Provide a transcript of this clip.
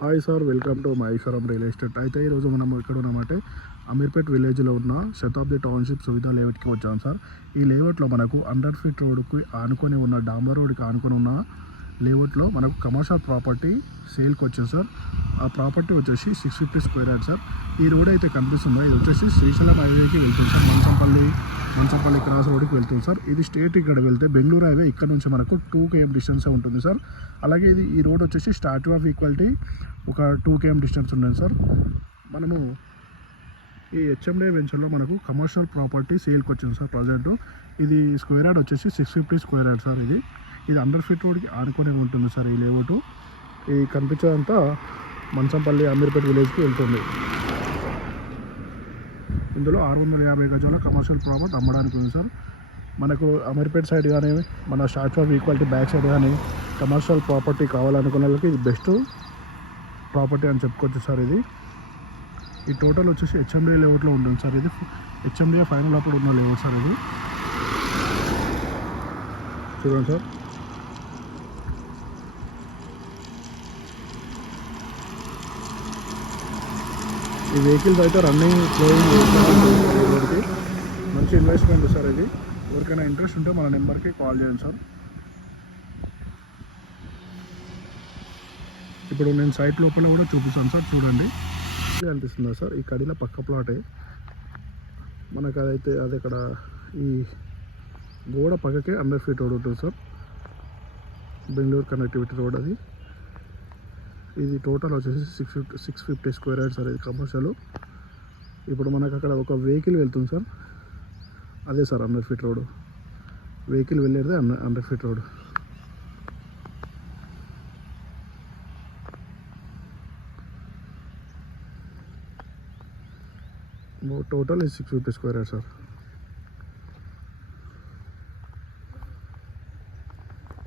Hi sir, welcome to Maheshwaram real estate. అయితే ఈరోజు మనం ఇక్కడ ఉన్నామంటే అమీర్పేట్ విలేజ్లో ఉన్న శతాబ్ది టౌన్షిప్ సువిధా లేఅవుట్కి వచ్చాం సార్. ఈ లేఅవుట్లో మనకు 100 ఫీట్ రోడ్డుకి ఆనుకొని ఉన్న డాంబర్ రోడ్కి ఆనుకొని ఉన్న లేఅవుట్లో మనకు కమర్షియల్ ప్రాపర్టీ సేల్కి వచ్చింది సార్. ఆ ప్రాపర్టీ వచ్చేసి 650 స్క్వేర్ యార్డ్ సార్. ఈ రోడ్ అయితే కనిపిస్తుందో ఇది వచ్చేసి శ్రీశైలం హైవేకి వెళ్తుంది సార్. మంచంపల్లి క్రాస్ రోడ్కి వెళ్తుంది సార్. ఇది స్టేట్ ఇక్కడ వెళ్తే బెంగళూరు హైవే ఇక్కడ నుంచి మనకు 2 km డిస్టెన్స్ ఉంటుంది సార్. అలాగే ఈ రోడ్ వచ్చేసి స్టాట్యూ ఆఫ్ ఈక్వాలిటీ ఒక 2 km డిస్టెన్స్ ఉంటుంది సార్. మనము ఈ హెచ్ఎండే వెంచర్లో మనకు కమర్షియల్ ప్రాపర్టీ సేల్కి వచ్చింది సార్. ప్రజెంట్ ఇది స్క్వేర్ యార్డ్ వచ్చేసి 650 స్క్వేర్ యార్డ్ సార్. ఇది 100 ఫీట్ రోడ్కి ఆనుకొని ఉంటుంది సార్. ఈ లేఅవుట్ ఈ కనిపించేదంతా మంచంపల్లి అమీర్పేట్ విలేజ్కి వెళ్తుంది. ఇందులో 650 గజాల కమర్షియల్ ప్రాపర్టీ అమ్మడానికి ఉంది సార్. మనకు అమీర్పేట్ సైడ్ కానీ మన statue of equality back side కానీ కమర్షియల్ ప్రాపర్టీ కావాలనుకున్న వాళ్ళకి ఇది బెస్ట్ ప్రాపర్టీ అని చెప్పుకోవచ్చు సార్. ఈ టోటల్ వచ్చేసి హెచ్ఎండిఏ లేఅవుట్లో ఉంటుంది సార్. ఇది హెచ్ఎండిఏ ఫైనల్ అప్పుడు ఉన్న లేఅవుట్ సార్. ఇది చూడండి సార్. ఈ వెహికల్స్ అయితే రన్నింగ్ ఫ్లోయింగ్ రోడ్కి మంచి ఇన్వెస్ట్మెంట్ సార్. ఇది ఎవరికైనా ఇంట్రెస్ట్ ఉంటే మన నెంబర్కి కాల్ చేయండి సార్. ఇప్పుడు నేను సైట్ లోపల కూడా చూపిస్తాను సార్. చూడండి అనిపిస్తుందా సార్. ఈ కడిల పక్క ప్లాటే మనకు అదైతే అది ఇక్కడ ఈ గోడ పక్కకే 100 ఫీట్ రోడ్ ఉంటుంది సార్. బెంగళూరు కనెక్టివిటీ రోడ్ అది. ఇది టోటల్ వచ్చేసి 650 స్క్వేర్ యార్డ్ సార్. ఇది కమర్షియల్. ఇప్పుడు మనకు అక్కడ ఒక వెహికల్ వెళ్తుంది సార్. అదే సార్ 100 ఫీట్ రోడ్. వెహికల్ వెళ్ళేది 100 feet road. Total 650 square yard sir.